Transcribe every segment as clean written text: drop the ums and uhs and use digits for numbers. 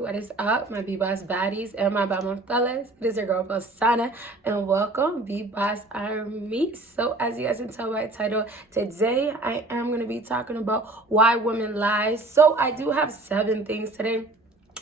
what is up, my B-Boss Baddies and my Bama fellas? It is your girl Bosana, and welcome BBossArmy. So as you guys can tell by the title, today I am going to be talking about why women lie. So I do have 7 things today.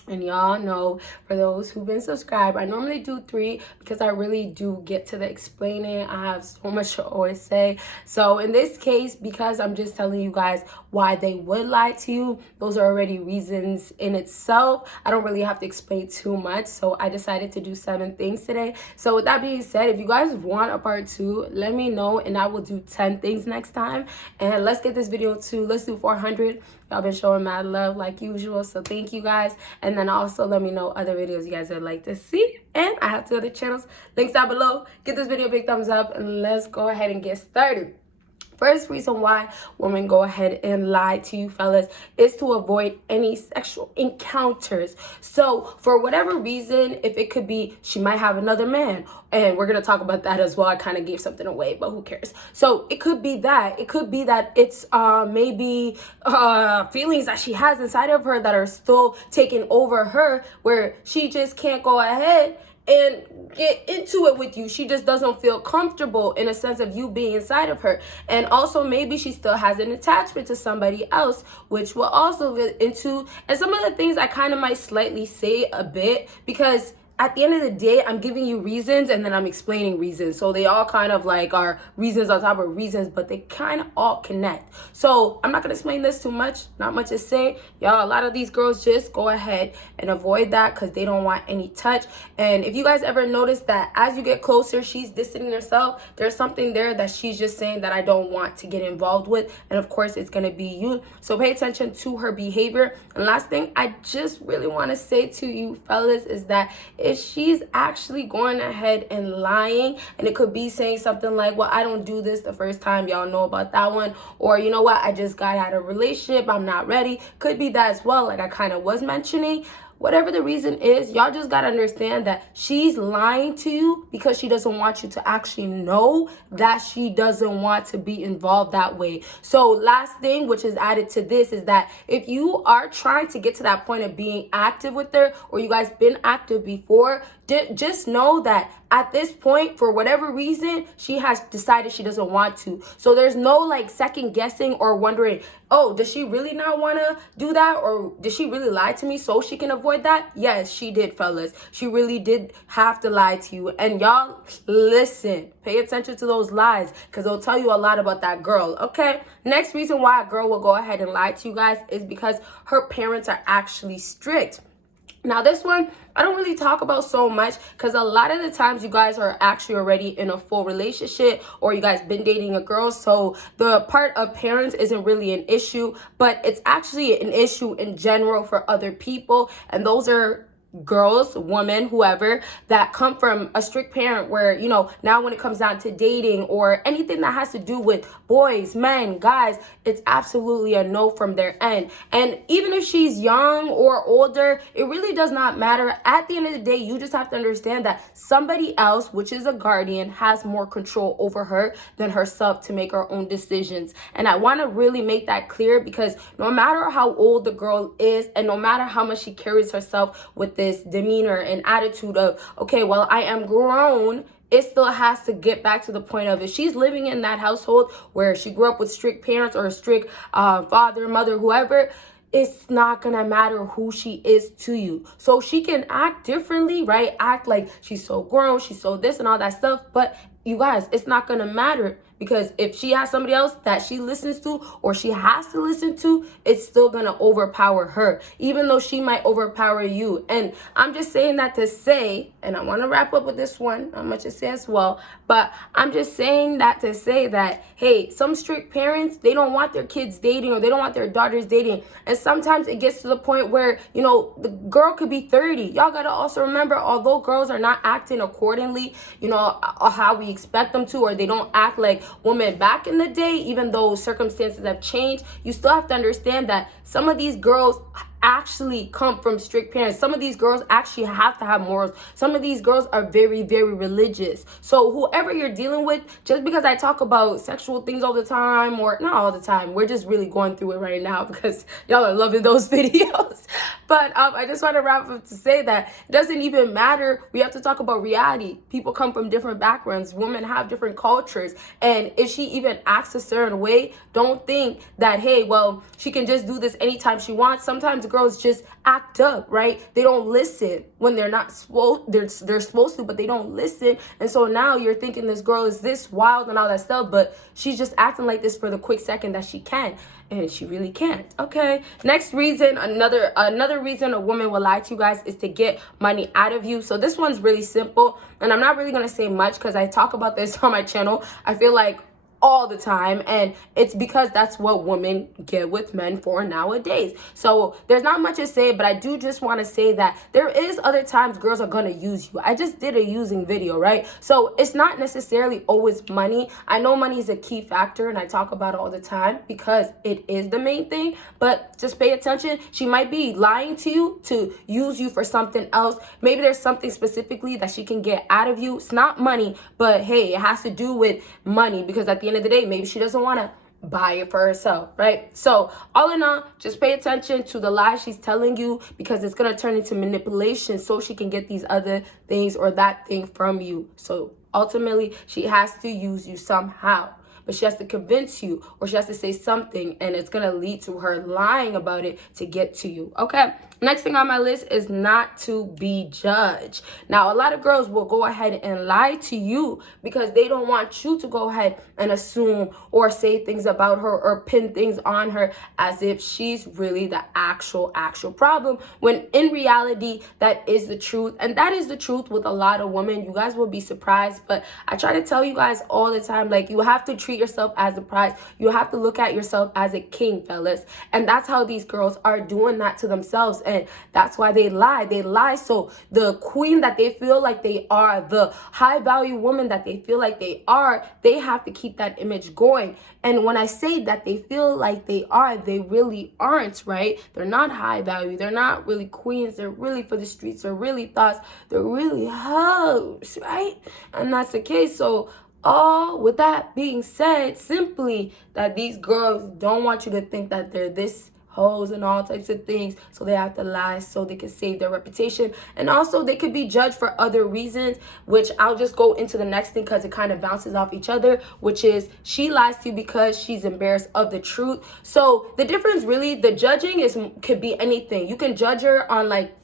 And y'all know, for those who've been subscribed, I normally do 3 because I really do get to the explaining. I have so much to always say. So in this case, because I'm just telling you guys why they would lie to you, those are already reasons in itself. I don't really have to explain too much. So I decided to do 7 things today. So with that being said, if you guys want a part 2, let me know and I will do 10 things next time. And let's get this video to, let's do 400. Y'all been showing mad love like usual, so thank you guys. And then also let me know other videos you guys would like to see. And I have 2 other channels, links down below. Give this video a big thumbs up and let's go ahead and get started. First reason why women go ahead and lie to you fellas is to avoid any sexual encounters. So for whatever reason, if it could be she might have another man, and we're going to talk about that as well. I kind of gave something away, but who cares? So it could be that. It could be that it's maybe feelings that she has inside of her that are still taking over her, where she just can't go ahead and get into it with you. She just doesn't feel comfortable in a sense of you being inside of her. And also maybe she still has an attachment to somebody else, which will also get into, and some of the things I kind of might slightly say a bit, because at the end of the day, I'm giving you reasons and then I'm explaining reasons. So they all kind of like are reasons on top of reasons, but they kind of all connect. So I'm not going to explain this too much. Not much to say. Y'all, a lot of these girls just go ahead and avoid that because they don't want any touch. And if you guys ever notice that as you get closer, she's distancing herself, there's something there that she's just saying that I don't want to get involved with. And of course, it's going to be you. So pay attention to her behavior. And last thing I just really want to say to you fellas is that if she's actually going ahead and lying, and it could be saying something like, well, I don't do this the first time, y'all know about that one, or you know what, I just got out of a relationship, I'm not ready, could be that as well, like I kind of was mentioning. Whatever the reason is, y'all just got to understand that she's lying to you because she doesn't want you to actually know that she doesn't want to be involved that way. So last thing, which is added to this, is that if you are trying to get to that point of being active with her, or you guys been active before, just know that at this point, for whatever reason, she has decided she doesn't want to. So there's no like second guessing or wondering, oh, does she really not want to do that? Or did she really lie to me so she can avoid that? Yes, she did, fellas. She really did have to lie to you. And y'all, listen, pay attention to those lies because they'll tell you a lot about that girl, okay? Next reason why a girl will go ahead and lie to you guys is because her parents are actually strict. Now, this one, I don't really talk about so much because a lot of the times you guys are actually already in a full relationship or you guys been dating a girl. So the part of parents isn't really an issue, but it's actually an issue in general for other people. And those are girls, women, whoever, that come from a strict parent where, you know, now when it comes down to dating or anything that has to do with boys, men, guys, it's absolutely a no from their end. And even if she's young or older, it really does not matter. At the end of the day, you just have to understand that somebody else, which is a guardian, has more control over her than herself to make her own decisions. And I want to really make that clear because no matter how old the girl is and no matter how much she carries herself with this demeanor and attitude of, okay, well, I am grown, it still has to get back to the point of if she's living in that household where she grew up with strict parents or a strict father, mother, whoever, it's not gonna matter who she is to you. So she can act differently, right? Act like she's so grown, she's so this and all that stuff. But you guys, it's not gonna matter because if she has somebody else that she listens to or she has to listen to, it's still gonna overpower her, even though she might overpower you. And I'm just saying that to say, and I wanna wrap up with this one, not much to say as well, but I'm just saying that to say that, hey, some strict parents, they don't want their kids dating or they don't want their daughters dating. And sometimes it gets to the point where, you know, the girl could be 30. Y'all gotta also remember, although girls are not acting accordingly, you know, how we expect them to, or they don't act like women back in the day, even though circumstances have changed, you still have to understand that some of these girls actually come from strict parents. Some of these girls actually have to have morals. Some of these girls are very, very religious. So whoever you're dealing with, just because I talk about sexual things all the time, or not all the time, we're just really going through it right now because y'all are loving those videos. But I just want to wrap up to say that it doesn't even matter. We have to talk about reality. People come from different backgrounds. Women have different cultures. And if she even acts a certain way, don't think that, hey, well, she can just do this anytime she wants. Sometimes girls just act up, right? They don't listen when they're not supposed, they're supposed to, but they don't listen. And so now you're thinking this girl is this wild and all that stuff, but she's just acting like this for the quick second that she can. And she really can't. Okay. Next reason, another reason a woman will lie to you guys is to get money out of you. So this one's really simple, and I'm not really gonna say much because I talk about this on my channel, I feel like, all the time, and it's because that's what women get with men for nowadays. So there's not much to say, but I do just want to say that there is other times girls are gonna use you. I just did a using video, right? So it's not necessarily always money. I know money is a key factor, and I talk about it all the time because it is the main thing, but just pay attention. She might be lying to you to use you for something else. Maybe there's something specifically that she can get out of you. It's not money, but hey, it has to do with money, because at the end of the day, maybe she doesn't want to buy it for herself, right? So all in all, just pay attention to the lies she's telling you, because it's going to turn into manipulation so she can get these other things or that thing from you. So ultimately, she has to use you somehow, but she has to convince you, or she has to say something, and it's going to lead to her lying about it to get to you. Okay. Next thing on my list is not to be judged. Now, a lot of girls will go ahead and lie to you because they don't want you to go ahead and assume or say things about her or pin things on her as if she's really the actual problem, when in reality, that is the truth. And that is the truth with a lot of women. You guys will be surprised, but I try to tell you guys all the time, like, you have to treat yourself as a prize. You have to look at yourself as a king, fellas. And that's how these girls are doing that to themselves. And that's why they lie. They lie so the queen that they feel like they are, the high value woman that they feel like they are, they have to keep that image going. And when I say that they feel like they are, they really aren't, right? They're not high value. They're not really queens. They're really for the streets. They're really thoughts. They're really hoes, right? And that's the case. So all with that being said, simply that these girls don't want you to think that they're this hoes and all types of things, so they have to lie so they can save their reputation. And also they could be judged for other reasons, which I'll just go into the next thing because it kind of bounces off each other, which is she lies to you because she's embarrassed of the truth. So the difference, really, the judging could be anything. You can judge her on like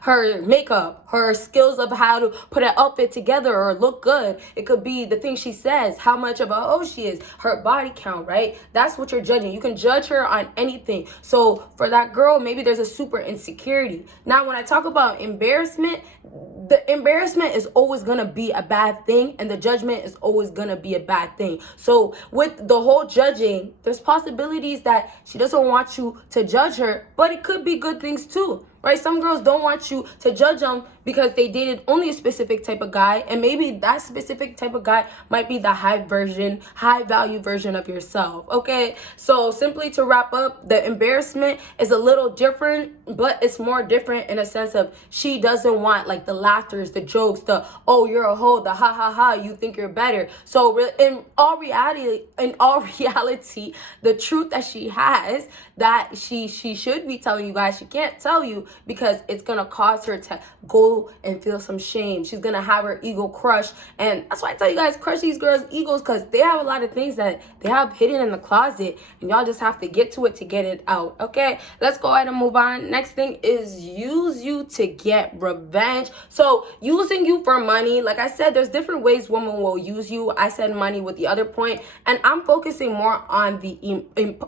her makeup, her skills of how to put an outfit together or look good. It could be the thing she says, how much of a hoe she is, her body count, right? That's what you're judging. You can judge her on anything. So for that girl, maybe there's a super insecurity. Now, when I talk about embarrassment, the embarrassment is always going to be a bad thing, and the judgment is always going to be a bad thing. So with the whole judging, there's possibilities that she doesn't want you to judge her, but it could be good things too. Right? Some girls don't want you to judge them because they dated only a specific type of guy, and maybe that specific type of guy might be the high value version of yourself. Okay, so simply to wrap up, the embarrassment is a little different, but it's more different in a sense of she doesn't want like the laughters, the jokes, the oh you're a hoe, the ha ha ha, you think you're better. So in all reality, the truth that she has, that she should be telling you guys, she can't tell you because it's gonna cause her to go and feel some shame. She's gonna have her ego crushed, and that's why I tell you guys, crush these girls' egos, because they have a lot of things that they have hidden in the closet, and y'all just have to get to it to get it out. Okay, let's go ahead and move on. Next thing is use you to get revenge. So using you for money, like I said, there's different ways women will use you. I said money with the other point, and I'm focusing more on the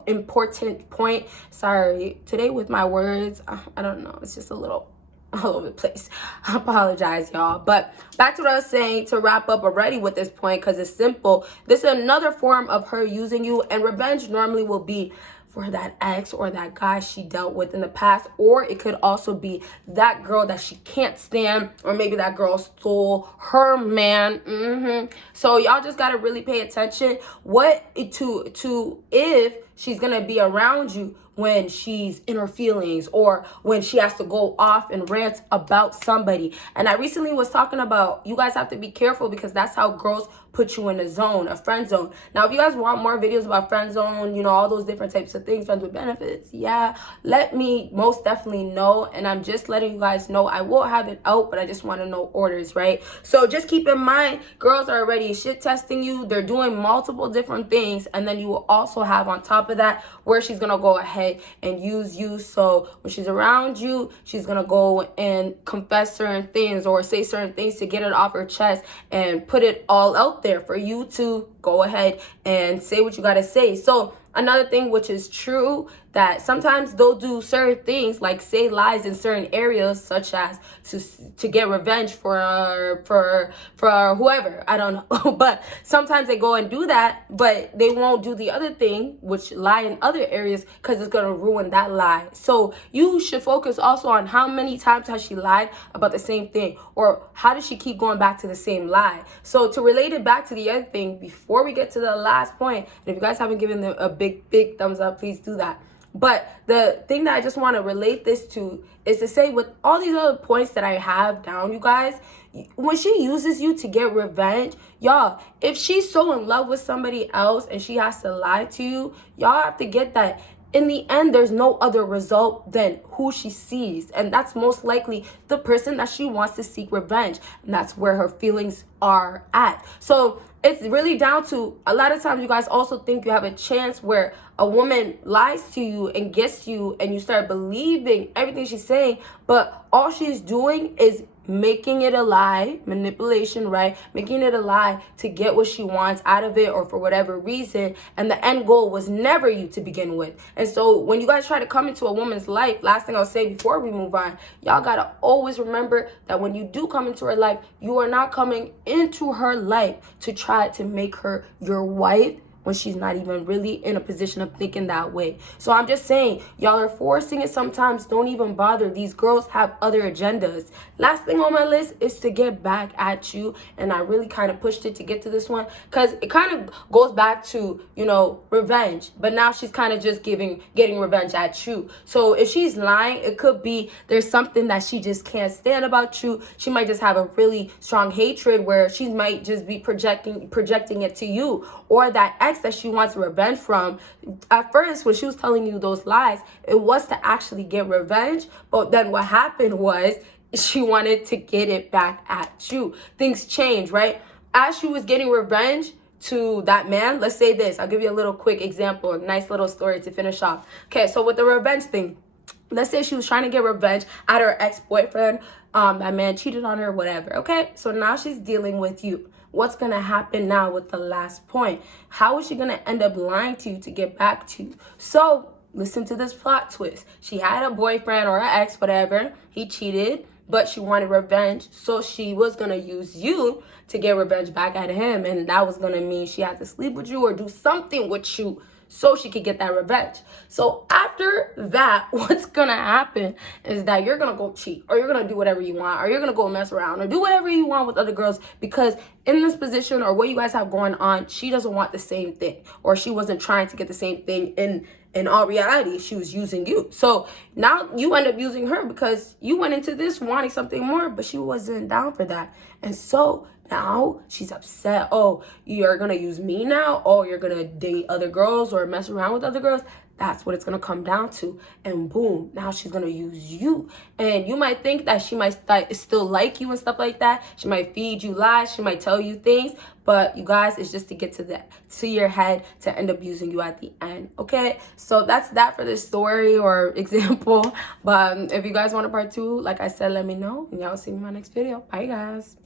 important point. Sorry, today with my words, I don't know, it's just a little all over the place. I apologize, y'all. But back to what I was saying to wrap up already with this point, because it's simple. This is another form of her using you, and revenge normally will be for that ex or that guy she dealt with in the past, or it could also be that girl that she can't stand, or maybe that girl stole her man. So y'all just gotta really pay attention what to if she's gonna be around you when she's in her feelings or when she has to go off and rant about somebody. And I recently was talking about you guys have to be careful because that's how girls put you in a zone, a friend zone. Now, if you guys want more videos about friend zone, you know, all those different types of things, friends with benefits, yeah, let me most definitely know. And I'm just letting you guys know I will have it out, but I just want to know orders, right? So just keep in mind, girls are already shit testing you. They're doing multiple different things. And then you will also have on top of that where she's going to go ahead and use you. So when she's around you, she's going to go and confess certain things or say certain things to get it off her chest and put it all out there for you to go ahead and say what you got to say. So another thing which is true, that sometimes they'll do certain things like say lies in certain areas, such as to get revenge for whoever, I don't know. But sometimes they go and do that, but they won't do the other thing, which lie in other areas, because it's gonna ruin that lie. So you should focus also on how many times has she lied about the same thing, or how does she keep going back to the same lie. So to relate it back to the other thing, before we get to the last point, and if you guys haven't given them a big thumbs up, please do that. But the thing that I just want to relate this to is to say, with all these other points that I have down, you guys, when she uses you to get revenge, y'all, if she's so in love with somebody else and she has to lie to you, y'all have to get that in the end, there's no other result than who she sees. And that's most likely the person that she wants to seek revenge. And that's where her feelings are at. So it's really down to, a lot of times you guys also think you have a chance where a woman lies to you and gets you and you start believing everything she's saying, but all she's doing is making it a lie, manipulation, right? Making it a lie to get what she wants out of it or for whatever reason. And the end goal was never you to begin with. And so when you guys try to come into a woman's life, last thing I'll say before we move on, y'all gotta always remember that when you do come into her life, you are not coming into her life to try to make her your wife, when she's not even really in a position of thinking that way. So I'm just saying, y'all are forcing it sometimes. Don't even bother. These girls have other agendas. Last thing on my list is to get back at you. And I really kind of pushed it to get to this one because it kind of goes back to, you know, revenge. But now she's kind of just getting revenge at you. So if she's lying, it could be there's something that she just can't stand about you. She might just have a really strong hatred where she might just be projecting it to you, or that ex that she wants revenge from. At first, when she was telling you those lies, it was to actually get revenge. But then what happened was she wanted to get it back at you. Things change, right? As she was getting revenge to that man, let's say this. I'll give you a little quick example, a nice little story to finish off. Okay, so with the revenge thing, let's say she was trying to get revenge at her ex-boyfriend. That man cheated on her, whatever. Okay, so now she's dealing with you. What's going to happen now with the last point? How is she going to end up lying to you to get back to you? So listen to this plot twist. She had a boyfriend or an ex, whatever. He cheated, but she wanted revenge. So she was going to use you to get revenge back at him. And that was going to mean she had to sleep with you or do something with you so she could get that revenge. So after that, what's gonna happen is that you're gonna go cheat, or you're gonna do whatever you want, or you're gonna go mess around or do whatever you want with other girls, because in this position or what you guys have going on, she doesn't want the same thing, or she wasn't trying to get the same thing. In all reality, she was using you. So now you end up using her because you went into this wanting something more, but she wasn't down for that. And so now she's upset. Oh, you're going to use me now? Oh, you're going to date other girls or mess around with other girls? That's what it's going to come down to. And boom, now she's going to use you. And you might think that she might still like you and stuff like that. She might feed you lies. She might tell you things. But you guys, it's just to get to your head to end up using you at the end. Okay? So that's that for this story or example. But if you guys want a part 2, like I said, let me know. And y'all see me in my next video. Bye, guys.